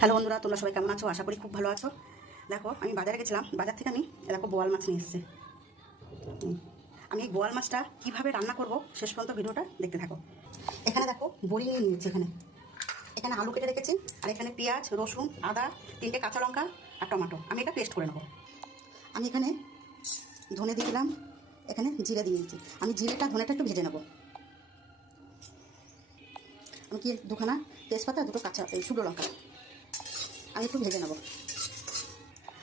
Hello বন্ধুরা, তোমরা সবাই কেমন আছো? আশা করি খুব ভালো আছো। দেখো, আমি বাজারে গেছিলাম, বাজার থেকে আমি দেখো বোয়াল মাছ নিয়ে এসেছি। আমি এই বোয়াল মাছটা কীভাবে রান্না করব শেষ পর্যন্ত ভিডিওটা দেখতে থাকো। এখানে দেখো বড়ি নিয়ে নিয়েছি, এখানে আলু কেটে রেখেছি, আর এখানে পেঁয়াজ, রসুন, আদা, 3টে কাঁচা লঙ্কা আর টমেটো। আমি এটা পেস্ট করে নেবো। আমি এখানে ধনে দিয়ে দিলাম, এখানে জিরে দিয়ে দিচ্ছি। আমি ধনেটা একটু ভেজে নেবো। আমি কি 2খানা তেজপাতা, 2টো শুকনো লঙ্কা আমি একটু ভেজে নেবো।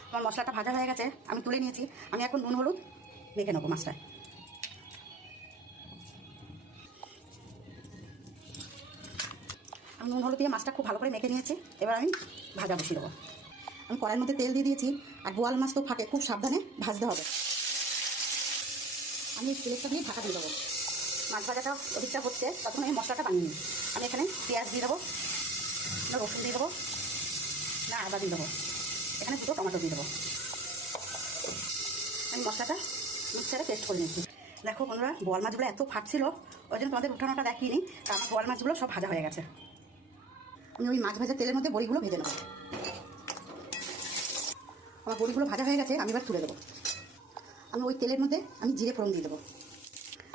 আমার মশলাটা ভাজা হয়ে গেছে, আমি তুলে নিয়েছি। আমি এখন নুন হলুদ মেখে নেবো মাছটায়। আমি নুন হলুদ দিয়ে মাছটা খুব ভালো করে মেখে নিয়েছি। এবার আমি ভাজা বসিয়ে দেবো। আমি কড়াইয়ের মধ্যে তেল দিয়ে দিয়েছি, আর বোয়াল মাছ তো ফাটে, খুব সাবধানে ভাজতে হবে। আমি তেলটা দিয়ে ঢাকা দিয়ে দেবো। মাছ ভাজাটা ওদিকটা হচ্ছে, তখন আমি মশলাটা বানিয়ে নিই। আমি এখানে পেঁয়াজ দিয়ে দেবো, না রসুন দিয়ে দেবো, না আদা দিয়ে দেবো, এখানে 2টো টমেটো দিয়ে দেবো। আমি মশলাটা মিক্সারে পেস্ট করে নিচ্ছি। দেখো বন্ধুরা, বোয়াল মাছগুলো এত ফাটছিল, ওই জন্য তোমাদের উঠানোটা দেখিনি। আমার বোয়াল মাছগুলো সব ভাজা হয়ে গেছে। আমি ওই মাছ ভাজার তেলের মধ্যে বড়িগুলো ভেজে নেব। আমার বড়িগুলো ভাজা হয়ে গেছে, আমি এবার তুলে দেবো। আমি ওই তেলের মধ্যে আমি জিরে ফোড়ন দিয়ে দেবো।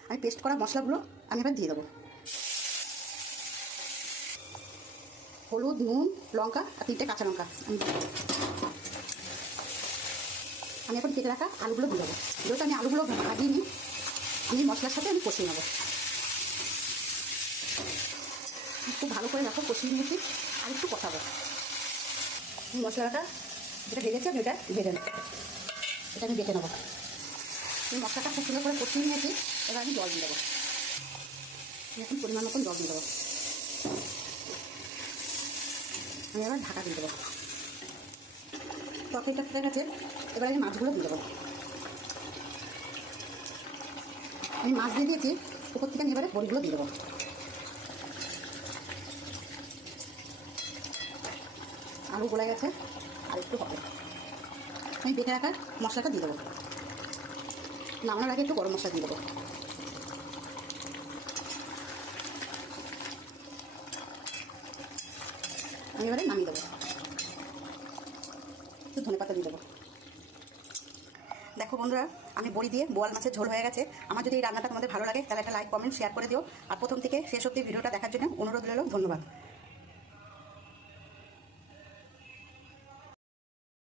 আমি পেস্ট করা মশলাগুলো আমি এবার দিয়ে দেবো। হলুদ, নুন, লঙ্কা আর 3টে কাঁচা লঙ্কা আমি এখন কেটে রাখা আলুগুলো দিয়ে দেবো। যেহেতু আমি আলুগুলো ভাজিয়ে নিই, আমি মশলার সাথে আমি কষিয়ে নেবো। খুব ভালো করে দেখো কষিয়ে নিয়েছি, আর একটু কষাবো। মশলাটা যেটা ভেজেছি আমি এটা ভেজে নেব, এটা আমি বেটে নেবো। এই মশলাটা খুব সুন্দর করে কষিয়ে নিয়েছি। এবার আমি জল দিয়ে দেবো। এখন পরিমাণ মতন জল দিয়ে দেবো। আমি এবার ঢাকা দিয়ে দেবো। তরকারিটা ফুটে গেছে, এবার আমি মাছগুলো দিয়ে দেবো। আমি মাছ দিয়ে দিয়েছি, উপর থেকে আমি এবারে বড়িগুলো দিয়ে দেবো। আলু গলে গেছে, আর একটু হবে। আমি বেটে রাখা মশলাটা দিয়ে দেবো। নামানোর আগে একটু গরম মশলা দিয়ে দেবো। আমি এবারে নামিয়ে দেবো, একটু ধনেপাতা দিয়ে দেবো। দেখো বন্ধুরা, আমি বড়ি দিয়ে বোয়াল মাছের ঝোল হয়ে গেছে। আমার যদি এই রান্নাটা তোমাদের ভালো লাগে, তাহলে একটা লাইক, কমেন্ট, শেয়ার করে দিও। আর প্রথম থেকে শেষ অবধি ভিডিওটা দেখার জন্য অনুরোধ রইল। ধন্যবাদ।